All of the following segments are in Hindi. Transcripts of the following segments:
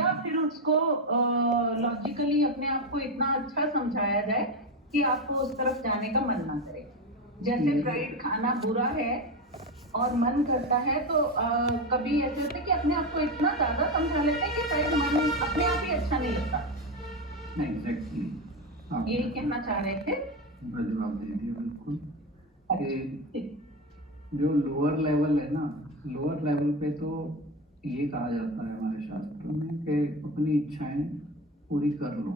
या फिर उसको लॉजिकली अपने आप को इतना अच्छा समझाया जाए कि आपको उस तरफ जाने का मन ना करे। जैसे फ्राइड खाना बुरा है और मन करता है, तो कभी ऐसे होता है कि अपने आप को इतना ज्यादा समझा लेते हैं कि शायद मन अपने आप ही अच्छा नहीं लगता। एग्जैक्टली ये कहना चाह रहे थे। जवाब दे दिया बिल्कुल। अच्छा। जो लोअर लेवल है ना, लोअर लेवल पे तो ये कहा जाता है हमारे शास्त्रों में कि अपनी इच्छाएं पूरी कर लो,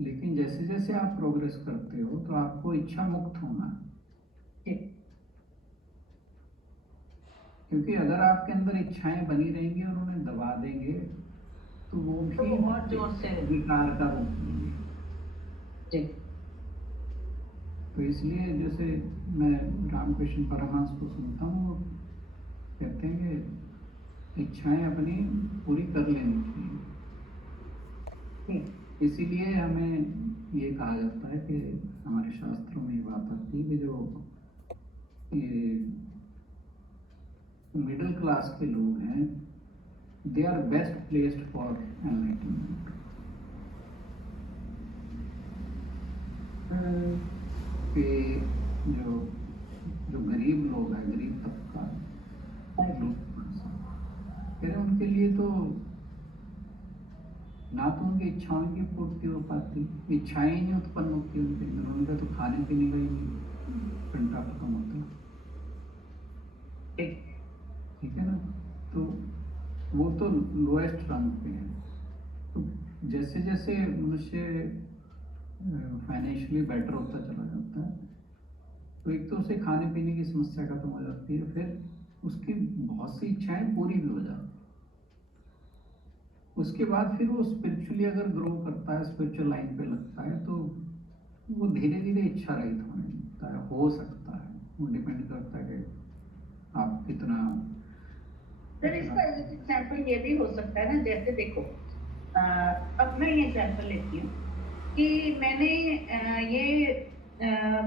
लेकिन जैसे जैसे आप प्रोग्रेस करते हो तो आपको इच्छा मुक्त होना है। क्योंकि अगर आपके अंदर इच्छाएं बनी रहेंगी और उन्हें दबा देंगे तो वो भी बहुत जोर से विकार का रूप लेंगे। तो इसलिए जैसे मैं रामकृष्ण परमहंस को सुनता हूँ, वो कहते हैं कि इच्छाएं अपनी पूरी कर लेनी चाहिए। इसीलिए हमें ये कहा जाता है कि हमारे शास्त्रों में ये बात आती है कि जो ये मिडिल क्लास के लोग हैं, they are best placed for enlightenment. कि जो जो गरीब लोग हैं, गरीब तबका लोग, फिर उनके लिए तो ना तो उनकी इच्छाओं की पूर्ति हो पाती, इच्छाएं ही नहीं उत्पन्न होती उनके अंदर, उनका तो खाने पीने का ही नहीं घंटा खत्म होता। ठीक है ना। तो वो तो लोएस्ट रंग पे है। तो जैसे जैसे मनुष्य फाइनेंशियली बेटर होता चला जाता है, तो एक तो उसे खाने पीने की समस्या खत्म हो जाती है, फिर उसकी बहुत सी इच्छाएं पूरी भी हो जाती है। उसके बाद फिर वो स्पिरिचुअली अगर ग्रो करता है, स्पिरिचुअल लाइन पे लगता है, तो वो धीरे धीरे इच्छा रहित होने लगता है, हो सकता है। वो डिपेंड करता है कि आप कितना। सर इसका एक एग्जाम्पल ये भी हो सकता है ना, जैसे देखो अब मैं ये एग्जाम्पल लेती हूँ कि मैंने ये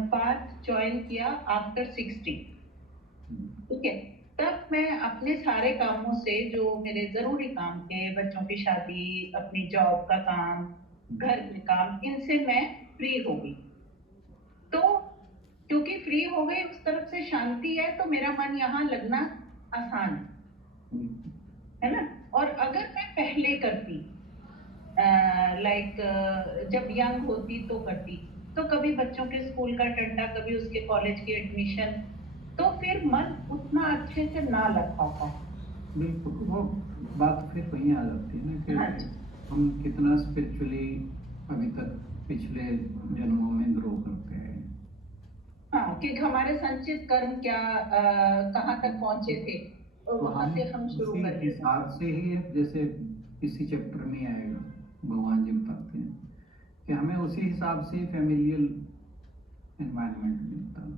पाथ ज्वाइन किया आफ्टर 60। ठीक है, तब मैं अपने सारे कामों से, जो मेरे जरूरी काम थे, बच्चों की शादी, अपनी जॉब का काम, घर के काम, इनसे मैं फ्री हो गई। तो क्योंकि फ्री हो गई, उस तरफ से शांति है, तो मेरा मन यहाँ लगना आसान है ना। और अगर मैं पहले करती, लाइक जब यंग होती तो करती, तो कभी बच्चों के स्कूल का टंटा, कभी उसके कॉलेज की एडमिशन, तो फिर मन उतना अच्छे से ना लग पाता। बिल्कुल, वो बात फिर वहीं आ जाती है ना कि हाँ, हम कितना स्पिरिचुअली अभी तक पिछले जन्मों में ग्रो करते हैं। हाँ, कि हमारे संचित कर्म क्या कहाँ तक पहुंचे थे, और तो वहां हम से हम शुरू उसी कर लेते हैं। हिसाब से ही, जैसे इसी चैप्टर में आएगा, भगवान जी बताते हैं कि हमें उसी हिसाब से फैमिलियल एनवायरनमेंट मिलता है।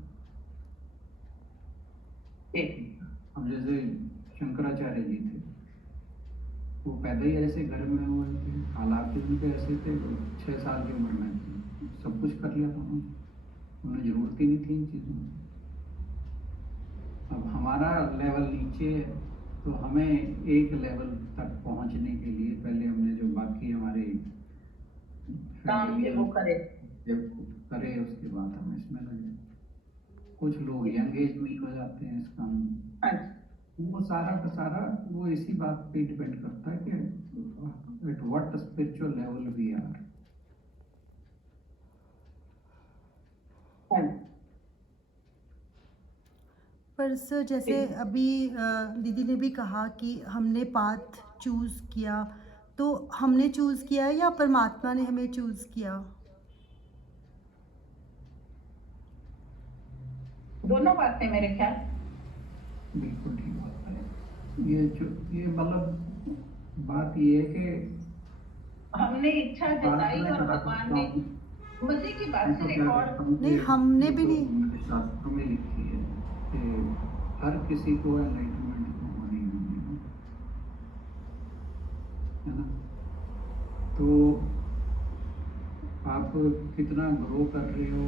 हम जैसे शंकराचार्य जी थे, वो पैदा ही ऐसे घर में हुए थे, हालात भी उनके ऐसे थे, 6 साल की उम्र में सब कुछ कर लिया था उन्हें जरूरत ही नहीं थी इन चीज़ों की। अब हमारा लेवल नीचे है, तो हमें एक लेवल तक पहुंचने के लिए पहले हमने जो बाकी हमारे काम थे वो करे। करे, उसके बाद हम इसमें लगे। कुछ लोग यंग एज में ही हो जाते हैं इस काम में। हाँ, वो सारा का सारा वो इसी बात पे डिपेंड करता है कि at what spiritual level we are. पर सर जैसे अभी दीदी ने भी कहा कि हमने पाथ चूज़ किया, तो हमने चूज़ किया या परमात्मा ने हमें चूज़ किया? दोनों बातें मेरे ख्याल। बिल्कुल ठीक बात है। ये मतलब बात ये है कि हमने इच्छा जताई और भगवान ने, मजे की बात से रिकॉर्ड नहीं, हमने भी नहीं। हमारे शास्त्रों में लिखी है कि हर किसी को एनलाइटमेंट होनी है ना। तो आप कितना ग्रो कर रहे हो,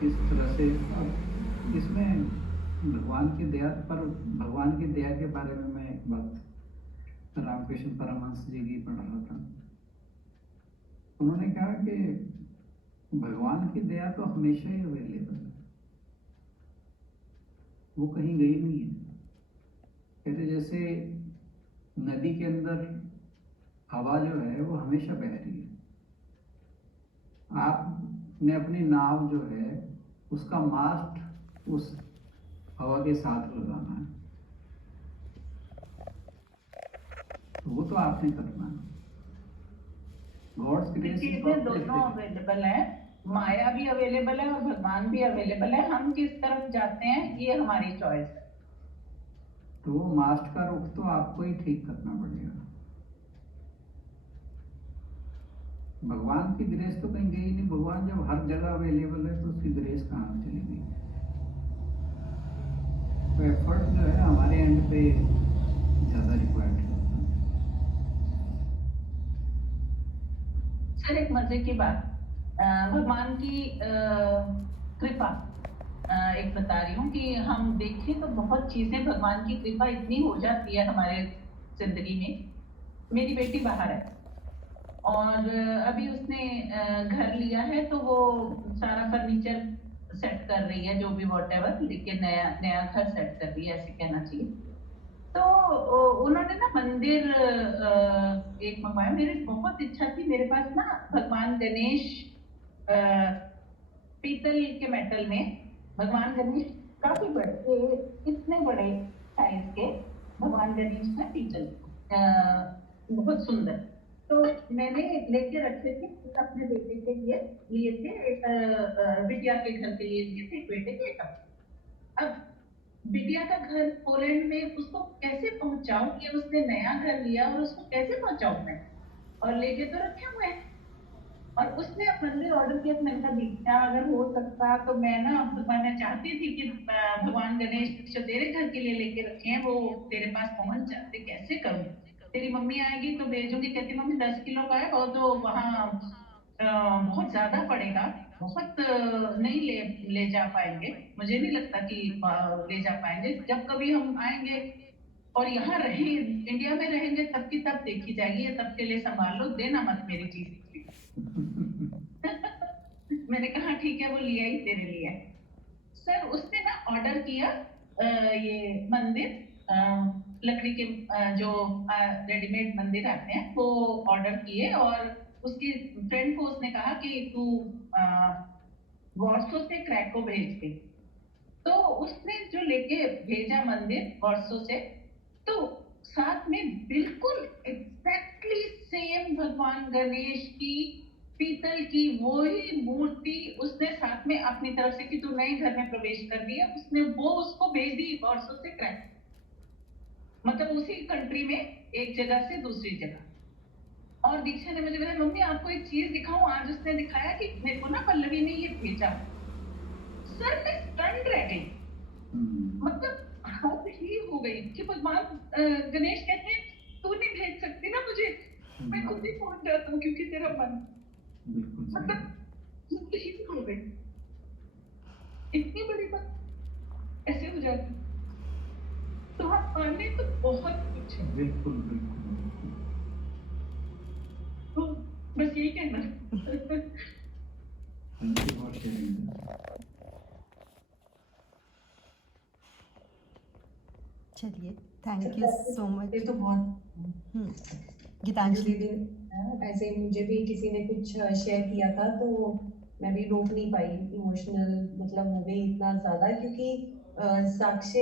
किस तरह से, अब इसमें भगवान की दया, पर भगवान की दया के बारे में मैं एक बात रामकृष्ण परमहंस जी की पढ़ रहा था। उन्होंने कहा कि भगवान की दया तो हमेशा ही अवेलेबल है, वो कहीं गई नहीं है। कहते जैसे नदी के अंदर हवा जो है वो हमेशा बह रही है, आपने अपनी नाव जो है उसका मास्ट उस हवा के साथ लगाना है, तो वो तो आपने करना है। गॉड्स ग्रेस चीजें दोनों अवेलेबल है, माया भी अवेलेबल है और भगवान भी अवेलेबल है। हम किस तरफ जाते हैं ये हमारी चॉइस है। तो वो मास्ट का रुख तो आपको ही ठीक करना पड़ेगा। भगवान की ग्रेस तो कहीं गई नहीं। भगवान जब हर जगह अवेलेबल है तो उसकी ग्रेस कहाँ चली गई? तो एफर्ट जो है हमारे एंड पे ज्यादा रिक्वायर्ड है। सर एक मजे की बात, भगवान की कृपा एक बता रही हूँ कि हम देखें तो बहुत चीजें भगवान की कृपा इतनी हो जाती है हमारे जिंदगी में। मेरी बेटी बाहर है और अभी उसने घर लिया है, तो वो सारा फर्नीचर सेट कर रही है, जो भी वॉटेवर, लेकिन नया नया घर सेट कर रही है ऐसे कहना चाहिए। तो उन्होंने ना मंदिर एक मंगवाया। मेरी बहुत इच्छा थी, मेरे पास ना भगवान गणेश अ, पीतल के मेटल में भगवान गणेश काफी बड़े, इतने बड़े साइज के भगवान गणेश ना पीतल, बहुत सुंदर। तो मैंने लेके रखे थे, अपने बेटे के लिए लिए थे, बिटिया के घर के लिए लिए थे, बेटे के अब बिटिया का घर पोलैंड में, उसको कैसे पहुंचाऊं? ये उसने नया घर लिया और उसको कैसे पहुंचाऊं मैं? और लेके तो रखे हुए हैं। और उसने मंदिर ऑर्डर किया, तो मैंने कहा बिटिया अगर हो सकता तो मैं ना, मैं चाहती थी कि भगवान गणेश जो तेरे घर के लिए लेके रखे हैं वो तेरे पास पहुंच जाते। कैसे करूं? तेरी मम्मी आएगी तो भेजूंगी, कहती मम्मी 10 किलो का है, वो तो वहाँ बहुत ज्यादा पड़ेगा, बहुत नहीं ले जा पाएंगे, मुझे नहीं लगता कि ले जा पाएंगे। जब कभी हम आएंगे और यहाँ रहे, इंडिया में रहेंगे, तब की तब देखी जाएगी, ये तब के लिए संभाल लो, देना मत मेरी चीज। मैंने कहा ठीक है, वो लिया ही तेरे लिए। सर उसने ना ऑर्डर किया ये मंदिर, लकड़ी के जो रेडीमेड मंदिर आते हैं वो ऑर्डर किए, और उसकी फ्रेंड को उसने कहा कि तू वॉर्सो से क्रैको भेज दे। तो उसने जो लेके भेजा मंदिर वॉर्सो से, तो साथ में बिल्कुल एग्जैक्टली सेम भगवान गणेश की पीतल की वही मूर्ति उसने साथ में अपनी तरफ से, कि तू नए घर में प्रवेश कर दिया, उसने वो उसको भेज दी वॉर्सो से क्रैको, मतलब उसी कंट्री में एक जगह से दूसरी जगह। और दीक्षा ने मुझे बताया मम्मी आपको एक चीज दिखाऊं, आज उसने दिखाया कि मेरे को ना पल्लवी ने ये भेजा। सर मैं स्टन्ड रह गई, मतलब हद ही हो गई कि भगवान गणेश कहते हैं तू नहीं भेज सकती ना मुझे, मैं खुद ही पहुंच जाता हूँ, क्योंकि तेरा मन, मतलब ही हो गई। इतनी बड़ी बात ऐसे हो जाती, तो आप आने तो बहुत कुछ है। बिल्कुल बिल्कुल। तो बस यही कहना। Thank you for sharing. चलिए, थैंक यू सो मच। ये तो बहुत गीतांजलि दीदी, ऐसे मुझे भी किसी ने कुछ शेयर किया था तो मैं भी रोक नहीं पाई, इमोशनल मतलब हो गई इतना ज़्यादा, क्योंकि साक्ष्य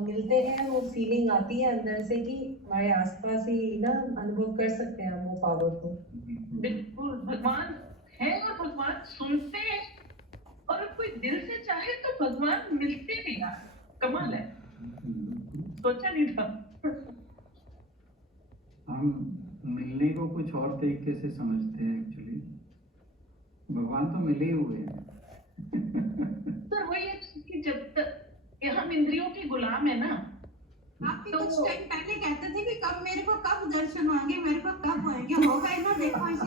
मिलते हैं, वो फीलिंग आती है अंदर से कि हमारे आसपास ही ना अनुभव कर सकते हैं हम वो पावर को। बिल्कुल भगवान है और भगवान सुनते हैं, और कोई दिल से चाहे तो भगवान मिलते भी यार, कमाल है, सोचा नहीं था। हम मिलने को कुछ और तरीके से समझते हैं, एक्चुअली भगवान तो मिले ही हुए हैं। सर वही है कि जब तक हम इंद्रियों के गुलाम है ना, आप भी कुछ टाइम पहले कहते थे कि कब मेरे को कब दर्शन होंगे, मेरे को कब होंगे, हो गए ना, देखो इसे।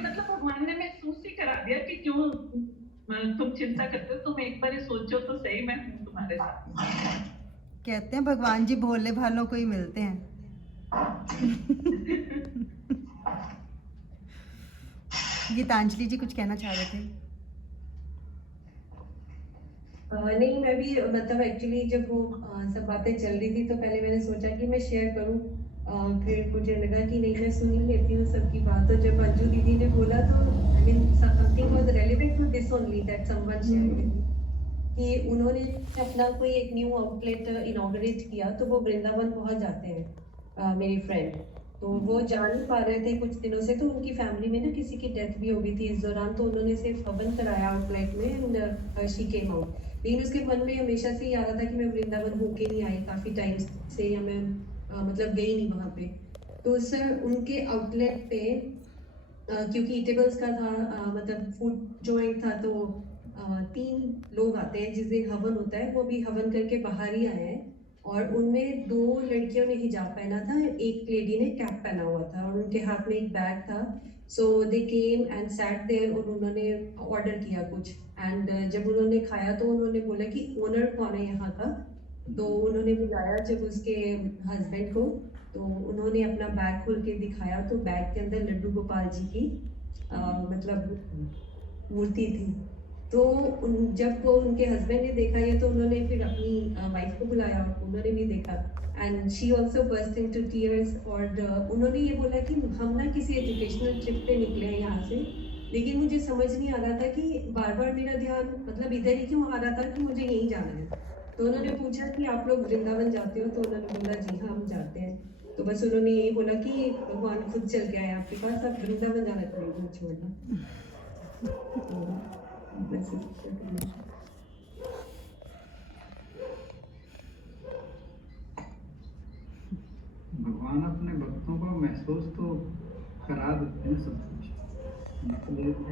मतलब भगवान ने महसूस ही करा दिया कि क्यों तुम चिंता करते हो, तुम एक बार सोचो तो सही, मैं हूँ तुम्हारे साथ। कहते हैं भगवान जी भोले भालों को ही मिलते हैं। गीतांजलि जी कुछ कहना चाह रहे थे। नहीं, मैं भी मतलब एक्चुअली जब वो सब बातें चल रही थी तो पहले मैंने सोचा कि मैं शेयर करूं, फिर मुझे लगा कि नहीं, मैं सुन ही लेती हूँ सबकी बात। तो जब अंजू दीदी ने बोला तो I mean something was relevant to this only that someone shared with me, कि उन्होंने अपना कोई एक न्यू आउटलेट इनॉग्रेट किया तो वो वृंदावन पहुंच जाते हैं, मेरी फ्रेंड। तो वो जा नहीं पा रहे थे कुछ दिनों से, तो उनकी फैमिली में ना किसी की डेथ भी हो गई थी इस दौरान, तो उन्होंने सिर्फ हवन कराया आउटलेट में एंड शी केम आउट। लेकिन उसके मन में हमेशा से ही आ रहा था कि मैं वृंदावन होके नहीं आई काफी टाइम से, या मैं मतलब गई नहीं वहां पे। तो सर उनके आउटलेट पे क्योंकि ईटेबल्स का था, मतलब फूड जॉइंट था, तो 3 लोग आते हैं जिस दिन हवन होता है, वो भी हवन करके बाहर ही आए हैं। और उनमें 2 लड़कियों ने हिजाब पहना था, एक लेडी ने कैप पहना हुआ था और उनके हाथ में एक बैग था। सो दे केम एंड सैट देयर और उन्होंने ऑर्डर किया कुछ, एंड जब उन्होंने खाया तो उन्होंने बोला कि ओनर कौन है यहाँ का। तो उन्होंने बुलाया जब उसके हस्बैंड को, तो उन्होंने अपना बैग खोल के दिखाया, तो बैग के अंदर लड्डू गोपाल जी की मतलब मूर्ति थी। तो जब वो उनके हस्बैंड ने देखा ये, तो उन्होंने फिर अपनी वाइफ को बुलाया, उन्होंने भी देखा and she also burst into tears. और उन्होंने ये बोला कि हम ना किसी एजुकेशनल ट्रिप पे निकले हैं यहाँ से, लेकिन मुझे समझ नहीं आ रहा था कि बार बार मेरा ध्यान मतलब इधर ही क्यों आ रहा था कि मुझे यहीं जाना है। तो उन्होंने पूछा कि आप लोग वृंदावन जाते हो, तो उन्होंने बोला जी हाँ, हम जाते हैं। तो बस उन्होंने यही बोला कि भगवान खुद चल के आए आपके पास, आप वृंदावन जाना चाहिए मत छोड़ना। तो बस भगवान अपने भक्तों को महसूस तो करा देते हैं सब कुछ, इसलिए तो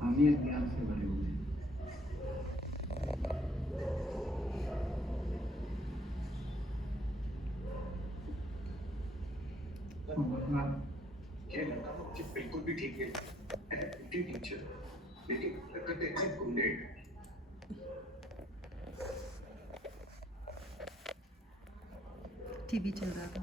हम ही अज्ञान से भरे हुए हैं। ये लड़का मुझे बिल्कुल भी ठीक नहीं है, टीचर, लेकिन करते हैं गुंडे। टीवी चल रहा था।